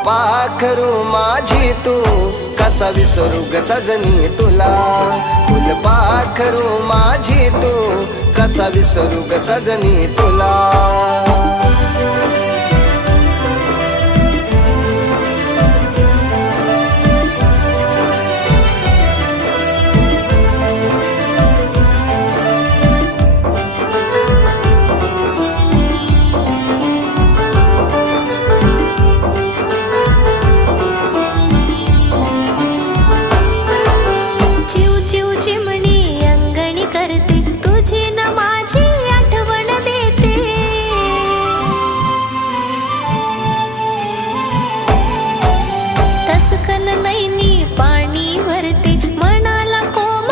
फुलपाखरू माझी तू कसा विसरू ग सजनी तुला फुलपाखरू माझी तू कसा विसरू ग सजनी तुला